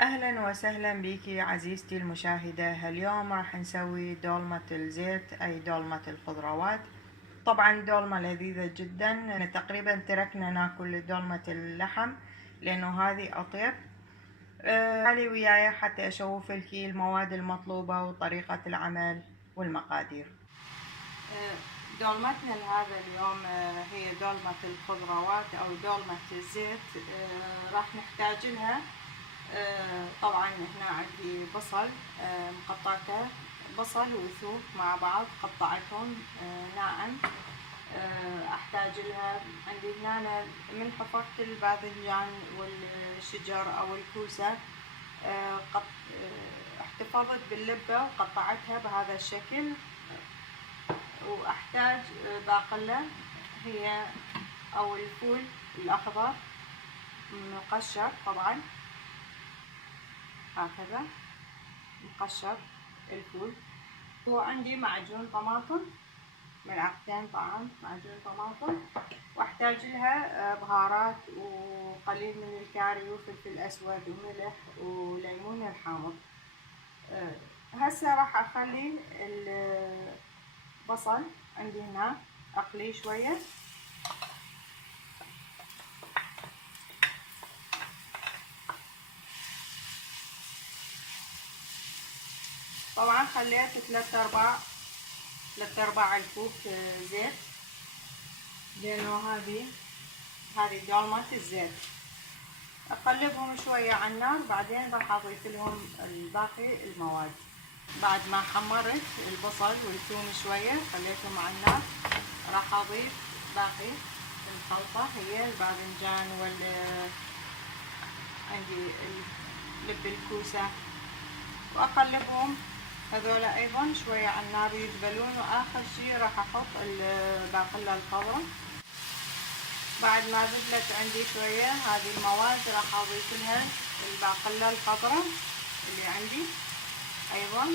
أهلا وسهلا بك عزيزتي المشاهدة. اليوم راح نسوي دولمة الزيت أي دولمة الخضروات. طبعا دولمة لذيذة جدا. تقريبا تركنا ناكل دولمة اللحم لأنه هذه أطيب. تعالي وياي حتى أشوف لك المواد المطلوبة وطريقة العمل والمقادير. دولمتنا لهذا اليوم هي دولمة الخضروات أو دولمة الزيت. راح نحتاج لها طبعا هنا عندي بصل مقطعته، بصل وثوم مع بعض قطعتهم ناعم. احتاج لها عندي هنا من حفظت الباذنجان والشجر او الكوسه. احتفظت باللبه وقطعتها بهذا الشكل. واحتاج باقله هي او الفول الاخضر مقشر، طبعا هكذا مقشر الفول. وعندي معجون طماطم، ملعقتين طعام معجون طماطم. واحتاج لها بهارات وقليل من الكاري وفلفل اسود وملح وليمون الحامض. هسه راح اخلي البصل عندي هنا اقليه شويه. طبعا خليت 3/4 الكوب زيت لانه هذه دولمة الزيت. اقلبهم شوية على النار، بعدين راح اضيف لهم باقي المواد. بعد ما حمرت البصل والثوم شوية خليتهم على النار، راح اضيف باقي الخلطة هي الباذنجان عندي لب الكوسة، واقلبهم هذولا ايضا شوية على النار يذبلون. واخر شي راح احط الباقلة الخضراء. بعد ما ذبلت عندي شوية هذه المواد راح اضيف لها الباقلة الخضراء اللي عندي ايضا.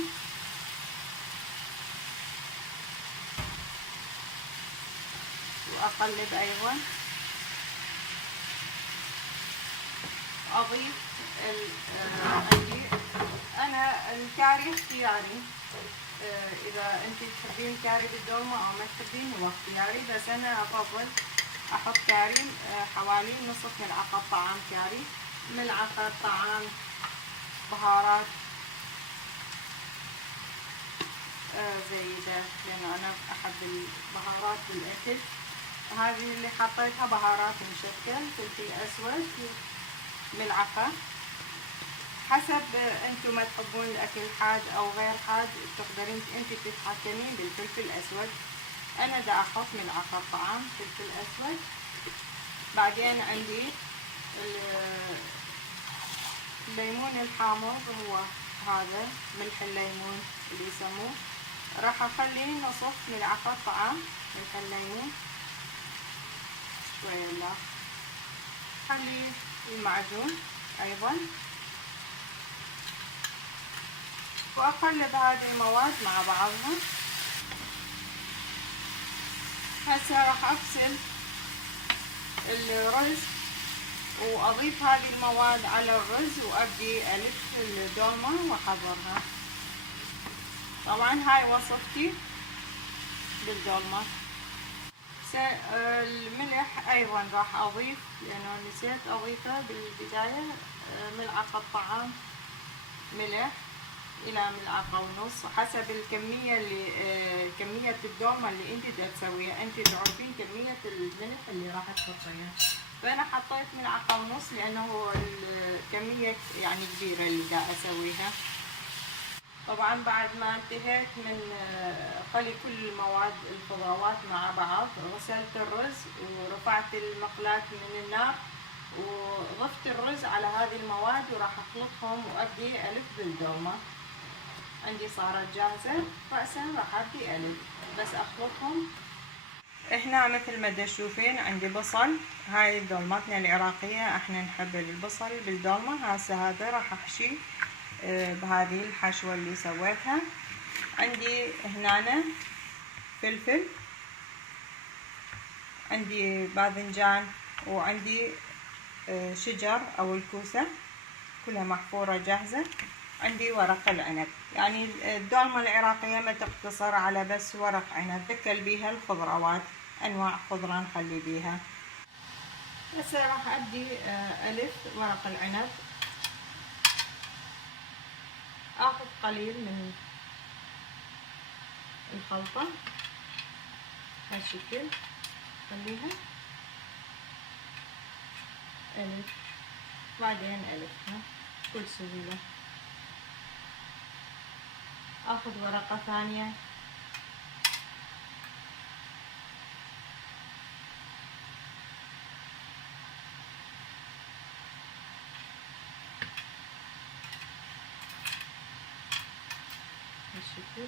واقلب ايضا. اضيف عندي انا الكاري اختياري، اذا انت تحبين كاري بالدولمة او ما تحبين هو اختياري، بس انا افضل احط كاري حوالي نصف ملعقة طعام كاري، ملعقة طعام بهارات زيادة لانه انا احب البهارات بالاكل. هذه اللي حطيتها بهارات مشكل، فلفل اسود ملعقة حسب انتم ما تحبون الاكل حاد او غير حاد، تقدرين انت تتحكمين بالفلفل الاسود. انا دا احط ملعقة طعام فلفل اسود. بعدين عندي الليمون الحامض، هو هذا ملح الليمون اللي يسموه، راح اخلي نصف ملعقة طعام ملح الليمون شوية. لا خلي المعجون ايضا، واقلب هذه المواد مع بعضها. هسه راح اغسل الرز واضيف هذه المواد على الرز وابدي الف الدولمة واحضرها. طبعا هاي وصفتي بالدولمة. الملح ايضا راح اضيف لانه نسيت اضيفه بالبداية، ملعقة طعام ملح الى ملعقة ونص حسب الكمية اللي كمية الدولمة اللي انت دا تسويها. انت تعرفين كمية الملح اللي راح تحطيها، فانا حطيت ملعقة ونص لانه الكمية يعني كبيرة اللي دا اسويها. طبعا بعد ما انتهيت من خلي كل المواد الخضروات مع بعض، غسلت الرز ورفعت المقلاة من النار وضفت الرز على هذه المواد وراح اخلطهم وابدي الف بالدولمة. عندي صارت جاهزة، رأسا راح ابدي الف بس اخلطهم. هنا مثل ما تشوفين عندي بصل، هاي دولمتنا العراقية احنا نحب البصل بالدولمة. هسه هذا راح احشي بهذه الحشوة اللي سويتها. عندي هنا فلفل، عندي باذنجان، وعندي شجر او الكوسة كلها محفورة جاهزة. عندي ورق العنب، يعني الدولمة العراقية ما تقتصر على بس ورق عنب، دكل بيها الخضروات، أنواع خضرة نخلي بيها. هسه راح أبدي ألف ورق العنب. آخذ قليل من الخلطة هالشكل، خليها ألف، بعدين ألفها بكل سهولة. آخذ ورقة ثانية، هالشكل.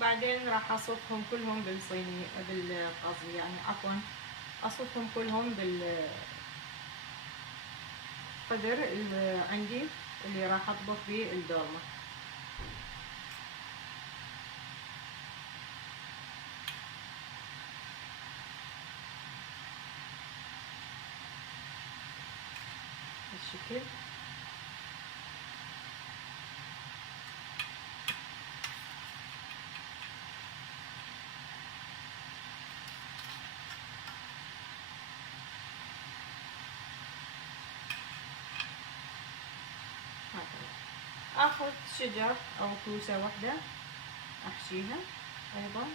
بعدين راح اصفهم كلهم بالصينية، بالقصدي يعني عفوا اصفهم كلهم بالقدر اللي عندي اللي راح اطبخ بيه الدولمة. بالشكل. اخذ شجر او كوسة واحدة احشيها ايضا،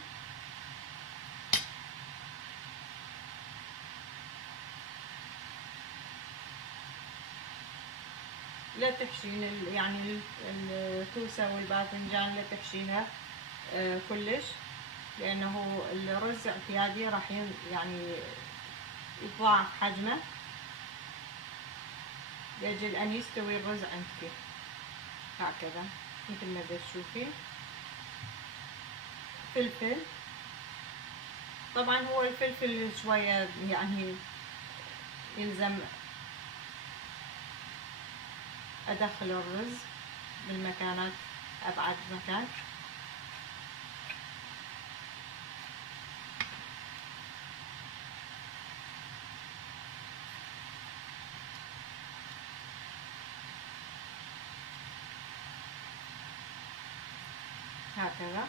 لا تحشين يعني الكوسة والباذنجان لا تحشينها كلش، لانه الرز اعتيادي راح يعني يتضاعف حجمه، لأجل أن يستوي الرز عندك هكذا مثل ما تشوفين. فلفل، طبعا هو الفلفل شوية يعني يلزم أدخل الرز بالمكانات، أبعد مكان. هكذا.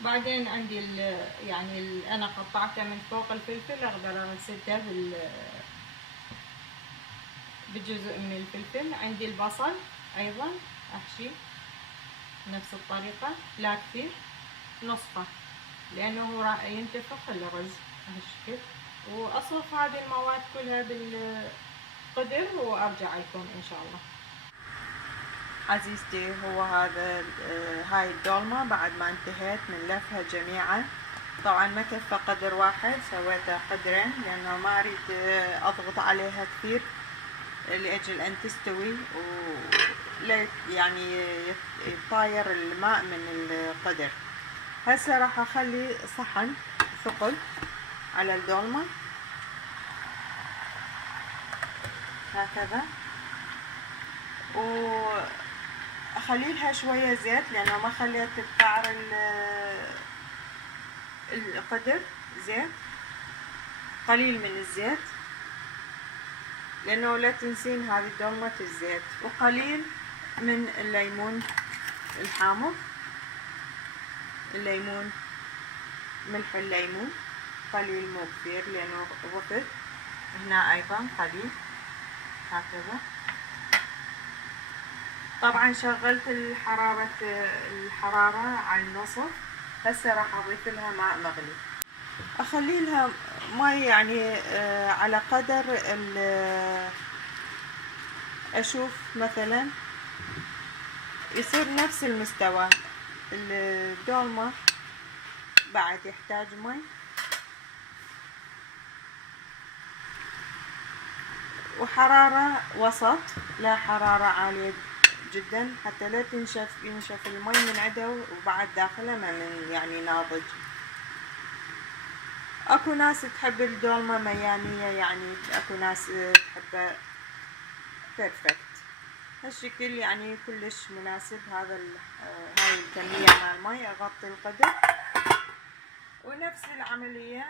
بعدين عندي يعني أنا قطعته من فوق الفلفل، أقدر أغسله بجزء من الفلفل. عندي البصل أيضا أحشي نفس الطريقة، لا كثير، نصفه لأنه راح ينتفخ الرز هالشكل. وأصرف هذه المواد كلها بالقدر وأرجع لكم إن شاء الله. عزيزتي، هو هذا هاي الدولمة بعد ما انتهيت من لفها جميعا. طبعا ما كفى قدر واحد، سويته قدرين لأنه ما أريد أضغط عليها كثير لأجل أن تستوي ولا يعني يطاير الماء من القدر. هسه راح أخلي صحن ثقل على الدولمة هكذا، وأخلي لها شوية زيت لأنه ما خليت بقعر القدر زيت، قليل من الزيت لأنه لا تنسين هذه دولمة الزيت، وقليل من الليمون الحامض، الليمون ملح الليمون قليل مو كثير لأنه وقت هنا أيضا قليل هكذا. طبعا شغلت الحرارة على النصف. هسه راح أضيف لها ماء مغلي، أخلي لها ماء يعني على قدر أشوف مثلا يصير نفس المستوى. الدولمة بعد يحتاج ماء، وحرارة وسط، لا حرارة عالية جدا حتى لا ينشف المي من عنده وبعد داخله ما من يعني ناضج. اكو ناس تحب الدولمة ميامية، يعني اكو ناس تحبه بيرفكت. هالشكل يعني كلش مناسب. هذا هاي الكمية مال المي اغطي القدر، ونفس العملية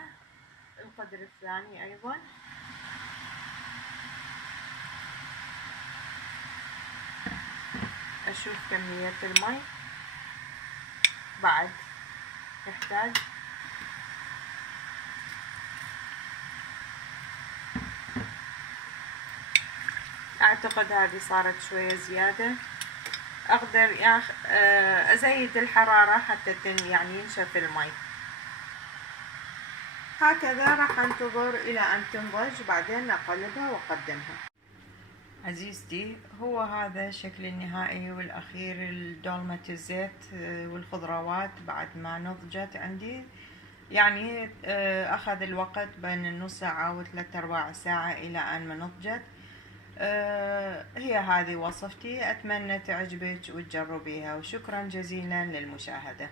القدر الثاني ايضا. اشوف كمية المي بعد يحتاج. اعتقد هذه صارت شوية زيادة. اقدر ازيد الحرارة حتى يعني ينشف المي. هكذا راح انتظر الى ان تنضج، بعدين اقلبها واقدمها. عزيزتي، هو هذا الشكل النهائي والاخير لدولمة الزيت والخضروات بعد ما نضجت عندي. يعني اخذ الوقت بين النص ساعة و3/4 ساعة الى ان ما نضجت. هي هذه وصفتي، اتمنى تعجبك وتجربيها، وشكرا جزيلا للمشاهدة.